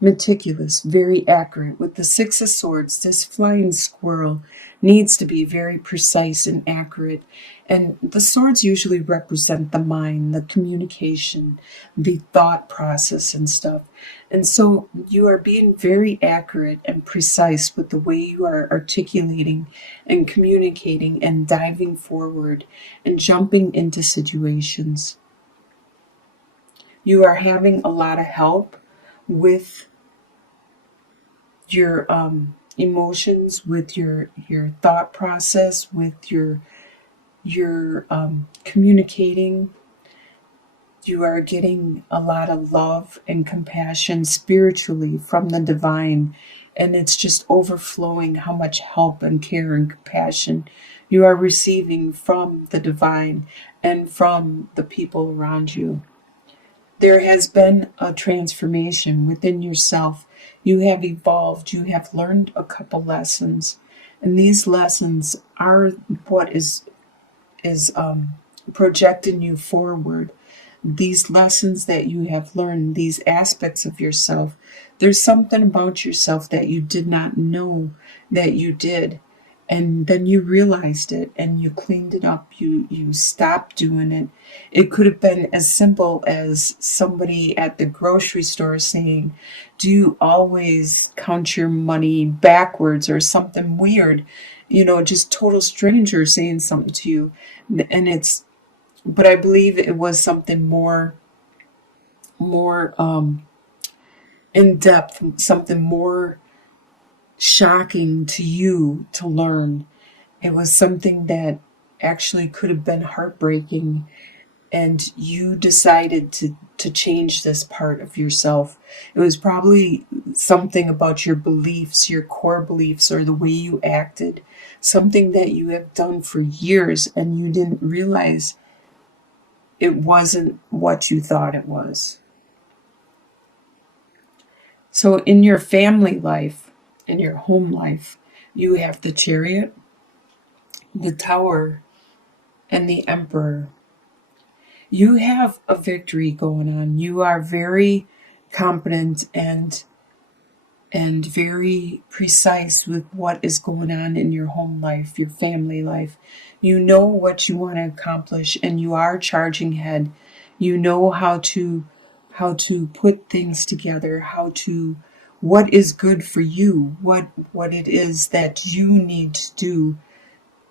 meticulous, very accurate. With the Six of Swords, this flying squirrel needs to be very precise and accurate. And the swords usually represent the mind, the communication, the thought process and stuff. And so you are being very accurate and precise with the way you are articulating and communicating and diving forward and jumping into situations. You are having a lot of help with your emotions, with your thought process, with your communicating. You are getting a lot of love and compassion spiritually from the divine, and it's just overflowing how much help and care and compassion you are receiving from the divine and from the people around you. There has been a transformation within yourself. You have evolved. You have learned a couple lessons, and these lessons are what is projecting you forward. These lessons that you have learned, these aspects of yourself. There's something about yourself that you did not know that you did. And then you realized it and you cleaned it up. You stopped doing it. It could have been as simple as somebody at the grocery store saying, "Do you always count your money backwards?" or something weird. Just total stranger saying something to you. But I believe it was something more in depth, something more shocking to you to learn. It was something that actually could have been heartbreaking, and you decided to change this part of yourself. It was probably something about your beliefs, your core beliefs, or the way you acted, something that you have done for years and you didn't realize it wasn't what you thought it was. So in your family life, in your home life, you have the Chariot, the Tower, and the Emperor. You have a victory going on. You are very competent and very precise with what is going on in your home life, your family life. You know what you want to accomplish and you are charging ahead. You know how to put things together, what is good for you, what it is that you need to do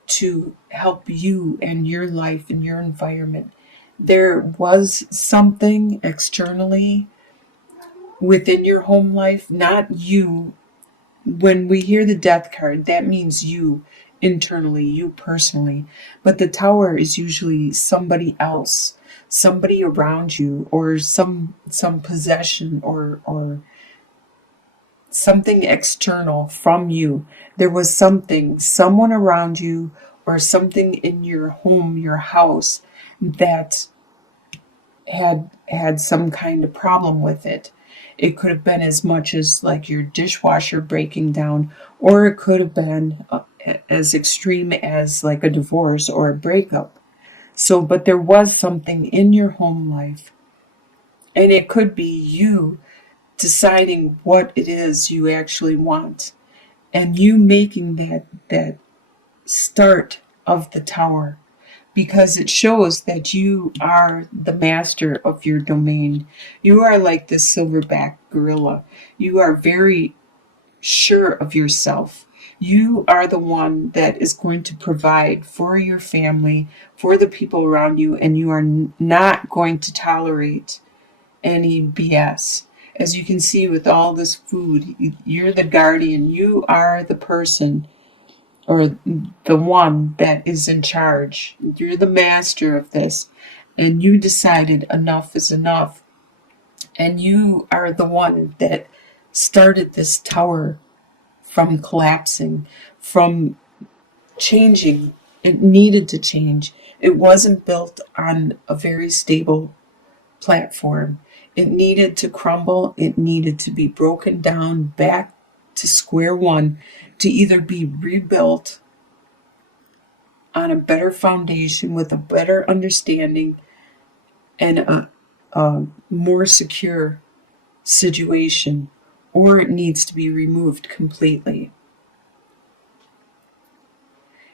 to help you and your life and your environment. There was something externally within your home life, not you. When we hear the death card, that means you internally, you personally. But the Tower is usually somebody else, somebody around you, or some possession or something external from you. There was someone around you, or something in your home, your house, that had some kind of problem with it. It could have been as much as like your dishwasher breaking down, or it could have been as extreme as like a divorce or a breakup. So, but there was something in your home life, and it could be you deciding what it is you actually want, and you making that start of the Tower, because it shows that you are the master of your domain. You are like this silverback gorilla. You are very sure of yourself. You are the one that is going to provide for your family, for the people around you, and you are not going to tolerate any BS. As you can see with all this food, you're the guardian. You are the person or the one that is in charge. You're the master of this. And you decided enough is enough. And you are the one that started this Tower from collapsing, from changing. It needed to change. It wasn't built on a very stable platform. It needed to crumble. It needed to be broken down back to square one, to either be rebuilt on a better foundation with a better understanding and a more secure situation, or it needs to be removed completely.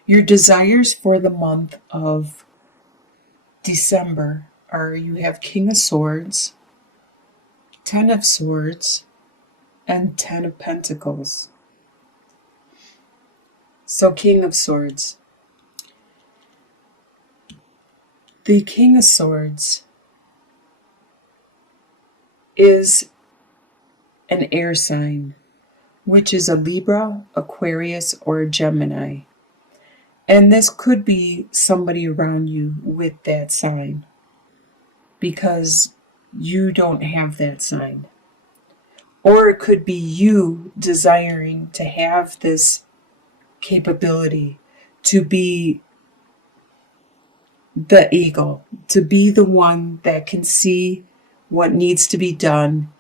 Your desires for the month of December are you have King of Swords, Ten of Swords, and Ten of Pentacles. So, King of Swords. The King of Swords is an air sign, which is a Libra, Aquarius, or a Gemini. And this could be somebody around you with that sign, because you don't have that sign. Or it could be you desiring to have this capability to be the eagle, to be the one that can see what needs to be done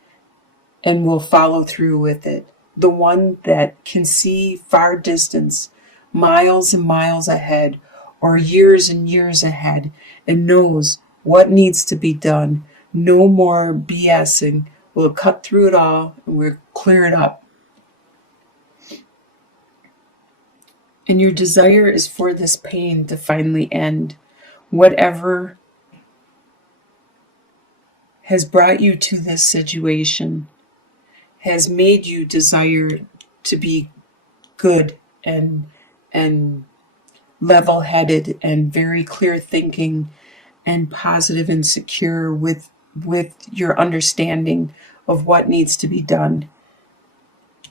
and will follow through with it. The one that can see far distance, miles and miles ahead, or years and years ahead, and knows what needs to be done. No more BSing. We'll cut through it all and we'll clear it up. And your desire is for this pain to finally end. Whatever has brought you to this situation has made you desire to be good and level-headed and very clear thinking and positive and secure with your understanding of what needs to be done.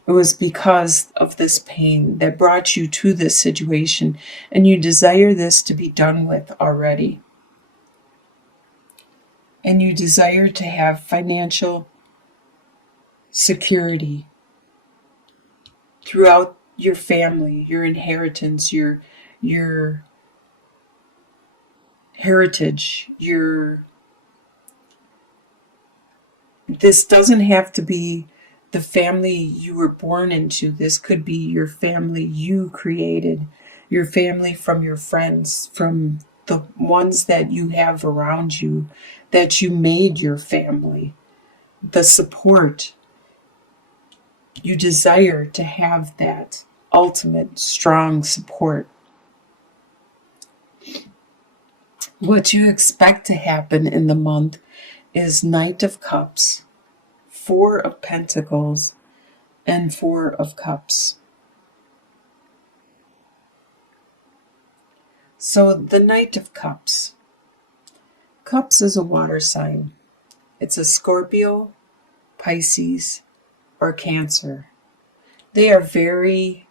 It was because of this pain that brought you to this situation, and you desire this to be done with already. And you desire to have financial security throughout your family, your inheritance, your heritage, this doesn't have to be the family you were born into. This could be your family you created, your family from your friends, from the ones that you have around you, that you made your family. The support. You desire to have that ultimate strong support. What you expect to happen in the month is Knight of Cups, Four of Pentacles, and Four of Cups. So the Knight of Cups. Cups is a water sign. It's a Scorpio, Pisces, or Cancer. They are very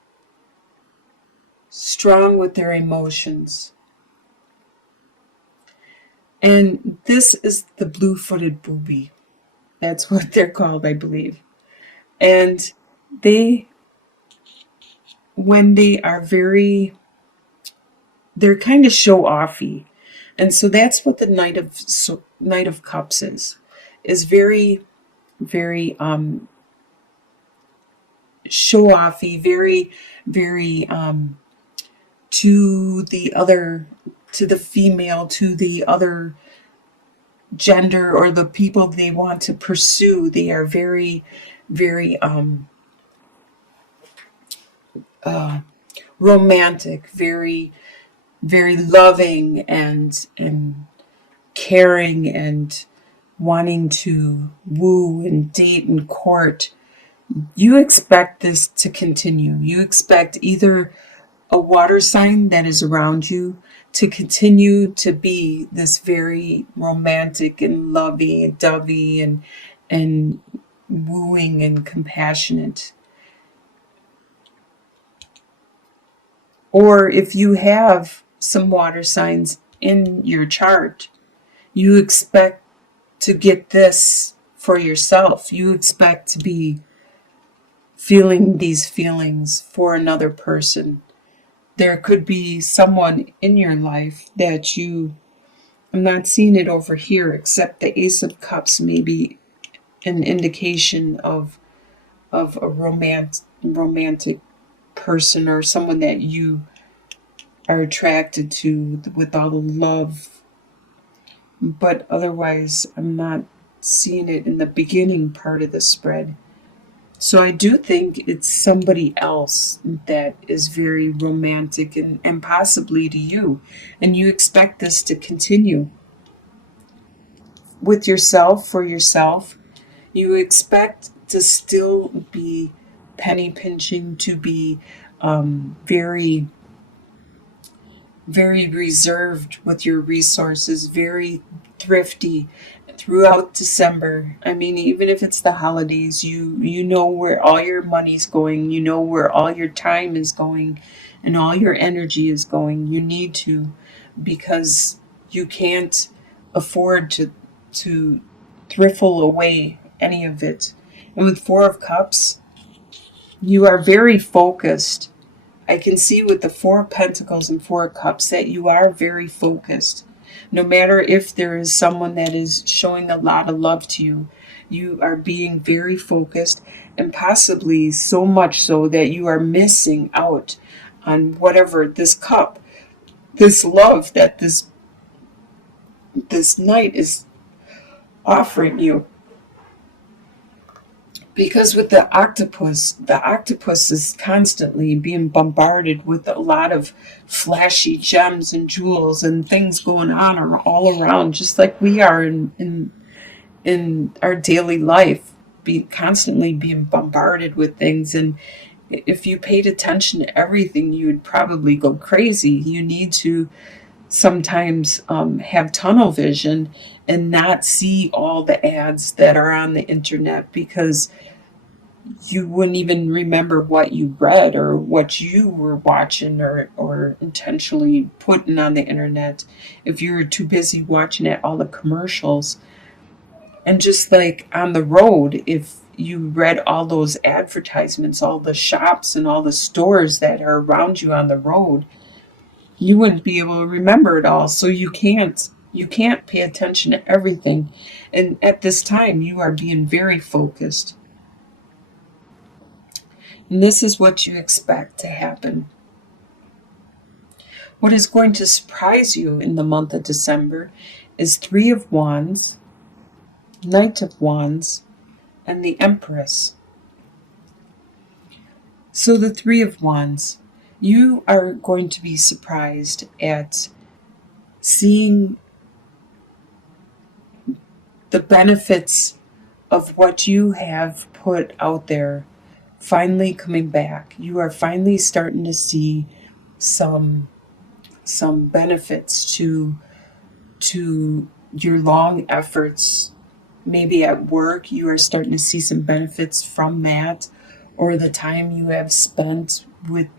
strong with their emotions. And this is the blue-footed booby. That's what they're called, I believe. And when they are they're kind of show-offy. And so that's what the Knight of Cups is very, very show-offy, very, very to the female, to the other gender, or the people they want to pursue. They are very, very romantic, very, very loving and caring and wanting to woo and date and court. You expect this to continue. You expect either a water sign that is around you to continue to be this very romantic and lovey-dovey and wooing and compassionate. Or if you have some water signs in your chart, you expect to get this for yourself. You expect to be feeling these feelings for another person. There could be someone in your life that I'm not seeing it over here, except the Ace of Cups may be an indication of a romantic person, or someone that you are attracted to with all the love. But otherwise, I'm not seeing it in the beginning part of the spread. So I do think it's somebody else that is very romantic and possibly to you. And you expect this to continue with yourself, for yourself. You expect to still be penny pinching, to be very, very reserved with your resources, very thrifty throughout December. I mean, even if it's the holidays, you know where all your money's going, you know where all your time is going and all your energy is going. You need to, because you can't afford to thriffle away any of it. And with 4 of Cups, you are very focused. I can see with the 4 of Pentacles and 4 of Cups that you are very focused. No matter if there is someone that is showing a lot of love to you, you are being very focused, and possibly so much so that you are missing out on whatever this cup, this love that this knight is offering you. Because with the octopus is constantly being bombarded with a lot of flashy gems and jewels and things going on all around, just like we are in our daily life, constantly being bombarded with things. And if you paid attention to everything, you would probably go crazy. You need to sometimes have tunnel vision and not see all the ads that are on the internet, because you wouldn't even remember what you read or what you were watching or intentionally putting on the internet if you were too busy watching at all the commercials. And just like on the road, if you read all those advertisements, all the shops and all the stores that are around you on the road, you wouldn't be able to remember it all. So you can't pay attention to everything. And at this time you are being very focused. And this is what you expect to happen. What is going to surprise you in the month of December is 3 of Wands, Knight of Wands, and the Empress. So the 3 of Wands, you are going to be surprised at seeing the benefits of what you have put out there finally coming back. You are finally starting to see some benefits to your long efforts. Maybe at work you are starting to see some benefits from that, or the time you have spent with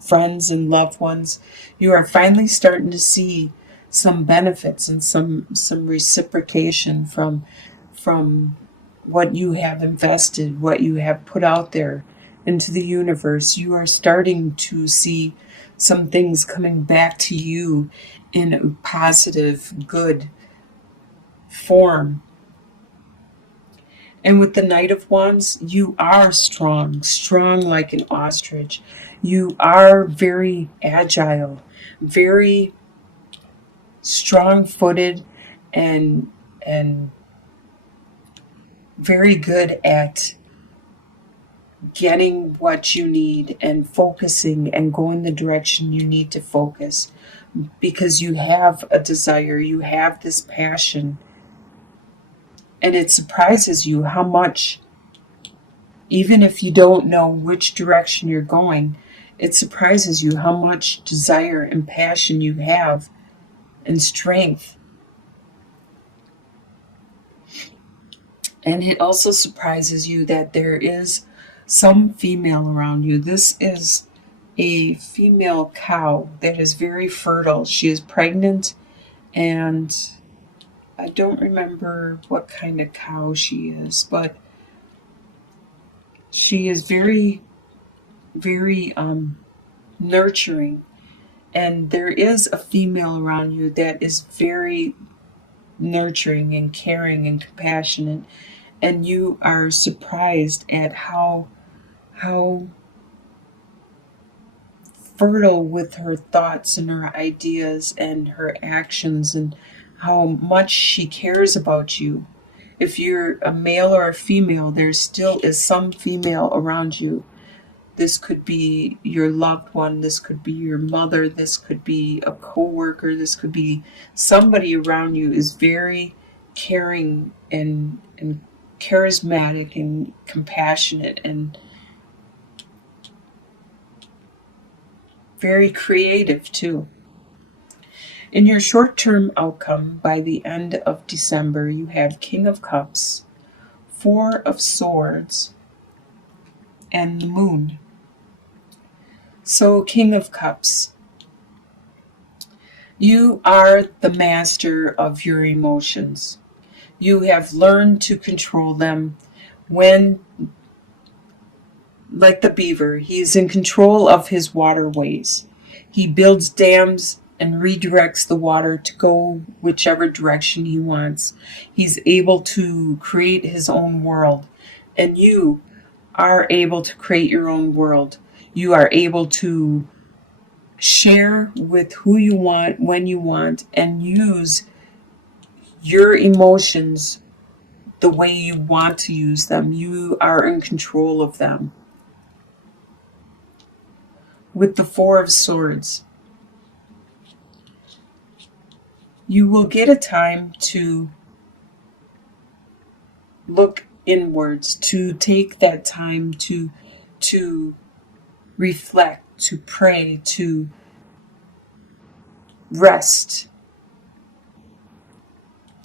friends and loved ones. You are finally starting to see some benefits and some reciprocation from what you have invested, what you have put out there into the universe. You are starting to see some things coming back to you in a positive, good form. And with the Knight of Wands, you are strong, strong like an ostrich. You are very agile, very strong footed, and very good at getting what you need and focusing and going the direction you need to focus, because you have a desire, you have this passion. And it surprises you how much, even if you don't know which direction you're going, it surprises you how much desire and passion you have and strength. And it also surprises you that there is some female around you. This is a female cow that is very fertile. She is pregnant, and I don't remember what kind of cow she is, but she is very, very nurturing. And there is a female around you that is very nurturing and caring and compassionate. And you are surprised at how fertile with her thoughts and her ideas and her actions, and how much she cares about you. If you're a male or a female, there still is some female around you. This could be your loved one, this could be your mother, this could be a coworker, this could be somebody around you is very caring and charismatic and compassionate and very creative too. In your short-term outcome, by the end of December, you have King of Cups, Four of Swords, and the Moon. So, King of Cups, you are the master of your emotions. You have learned to control them when, like the beaver, he is in control of his waterways. He builds dams and redirects the water to go whichever direction he wants. He's able to create his own world. And you are able to create your own world. You are able to share with who you want, when you want, and use your emotions the way you want to use them. You are in control of them. With the Four of Swords, you will get a time to look inwards, to take that time to reflect, to pray, to rest.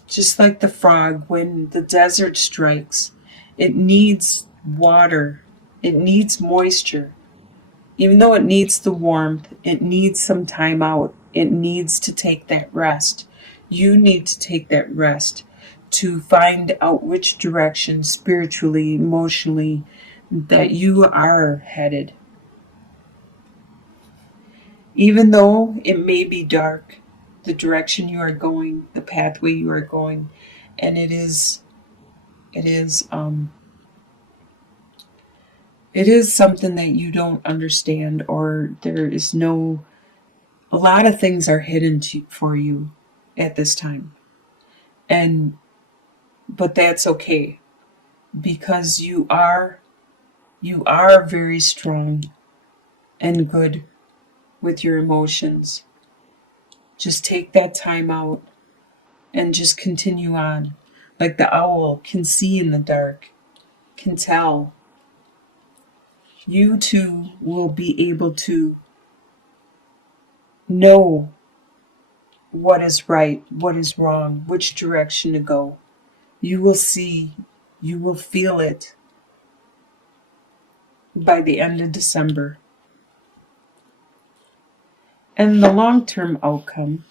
Just like the frog, when the desert strikes, it needs water, it needs moisture. Even though it needs the warmth, it needs some time out. It needs to take that rest. You need to take that rest to find out which direction spiritually, emotionally, that you are headed. Even though it may be dark, the direction you are going, the pathway you are going, and it is something that you don't understand, or there is no, a lot of things are hidden for you at this time. But that's okay, because you are very strong and good with your emotions. Just take that time out and just continue on. Like the owl can see in the dark, can tell. You too will be able to know what is right, what is wrong, which direction to go. You will see, you will feel it by the end of December. And the long-term outcome,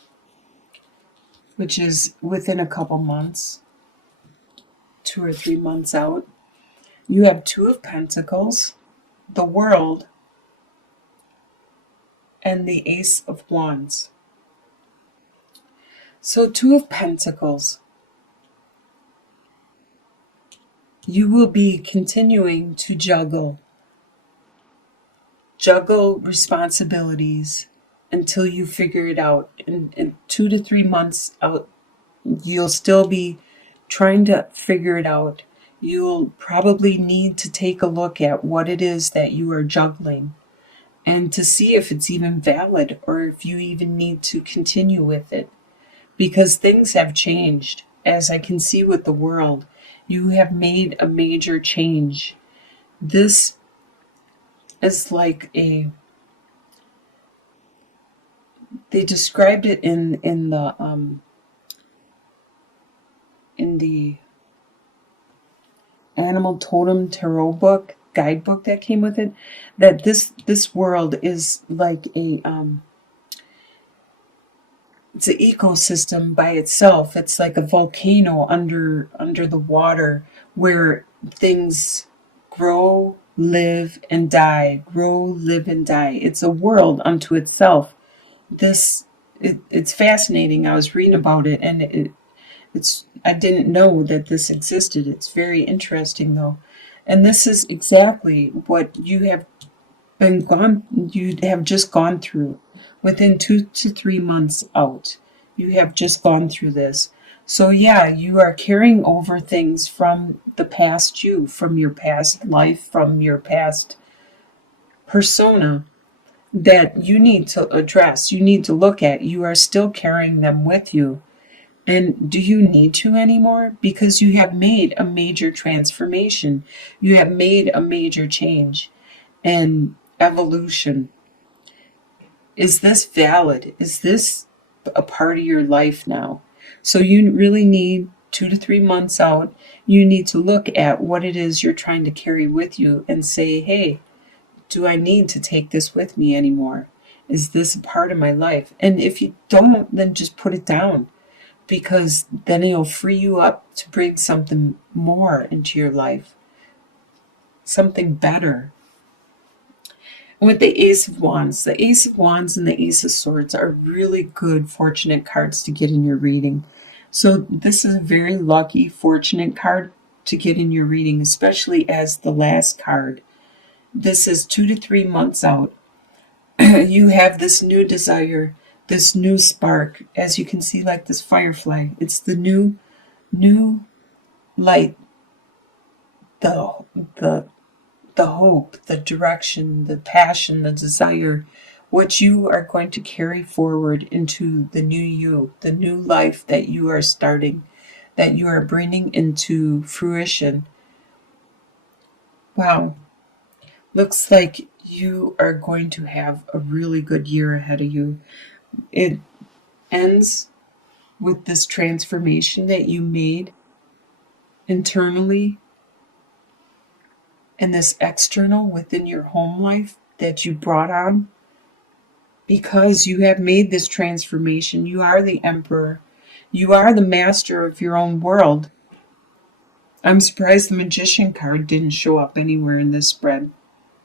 which is within a couple months, 2 or 3 months out, you have Two of Pentacles, the World, and the Ace of Wands. So Two of Pentacles, you will be continuing to juggle responsibilities until you figure it out. In 2 to 3 months out, you'll still be trying to figure it out. You'll probably need to take a look at what it is that you are juggling and to see if it's even valid or if you even need to continue with it. Because things have changed. As I can see with the world, you have made a major change. This is like they described it in the Animal Totem Tarot book, guidebook that came with it, that this world is like it's an ecosystem by itself. It's like a volcano under the water where things grow, live, and die. Grow, live, and die. It's a world unto itself. It's fascinating. I was reading about it, and I didn't know that this existed. It's very interesting, though. And this is exactly what you have just gone through within 2 to 3 months out. You have just gone through this. So yeah, you are carrying over things from the past you, from your past life, from your past persona that you need to address, you need to look at. You are still carrying them with you. And do you need to anymore? Because you have made a major transformation. You have made a major change and evolution. Is this valid? Is this a part of your life now? So you really need 2 to 3 months out. You need to look at what it is you're trying to carry with you and say, hey, do I need to take this with me anymore? Is this a part of my life? And if you don't, then just put it down, because then it'll free you up to bring something more into your life, something better. With the Ace of Wands, the Ace of Wands and the Ace of Swords are really good fortunate cards to get in your reading. So this is a very lucky, fortunate card to get in your reading, especially as the last card. This is 2 to 3 months out. You have this new desire, this new spark, as you can see, like this firefly. It's the new light, the the the hope, the direction, the passion, the desire, what you are going to carry forward into the new you, the new life that you are starting, that you are bringing into fruition. Wow, looks like you are going to have a really good year ahead of you. It ends with this transformation that you made internally and this external within your home life that you brought on. Because you have made this transformation, you are the emperor. You are the master of your own world. I'm surprised the magician card didn't show up anywhere in this spread.